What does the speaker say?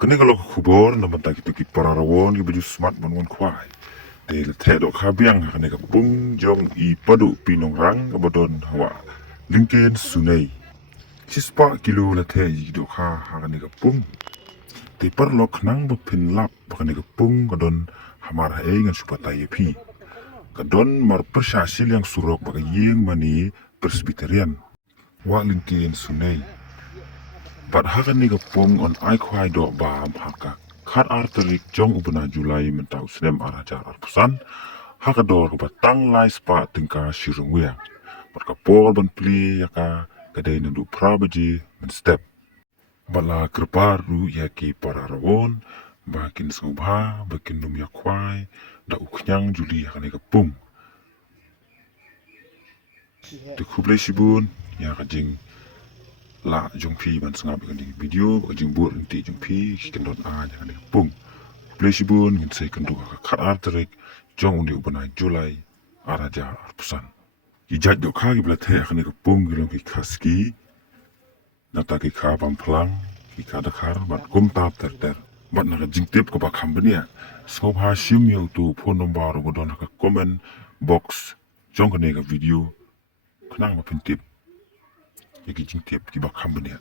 Kani kalau kubor na banta kita ki pararawon ki baju smart bangun kwai. De le te do kabiang kani ka pung jong I padu pinong rang ka badon hawa. Linken sunai. Chispa kilo le te yi do ka kani ka pung. De parlok nang bapin lap kani ka pung kadon hamar hae ngan supataya pi. Kadon mar persyasil yang surok baka yeng mani presbyterian. Wa linken sunai. Bat hakan ni pung on ai kwai do bam haka khat arterik jong ubena Julai mentau snem arajar arpusan haka dor batang lai spa tingka shirungwea bat ka pol ban pli yaka kadai nandu prabaji men step bala kerparu yaki pararawon bakin sobha bakin num yakwai da uknyang Juli hakan ni pung de kublai sibun ya kajing la jong pi ban sangap kan di video jing bur nanti jong pi kikan don a jangan di pung plesibun ngin sei kan duka khat arterik jong undi ubana Julai araja arpusan ijat do kagi blate akan di pung gilong ki kaski nata ki ka bam plang ki ka dakar bat kum tap ter bat na jing tip ko ba kambania skop ha shim yo tu phone number go don ka comment box jong kan ga video kenang ma pin tip Yaki jing tiap ki bak hamba niya.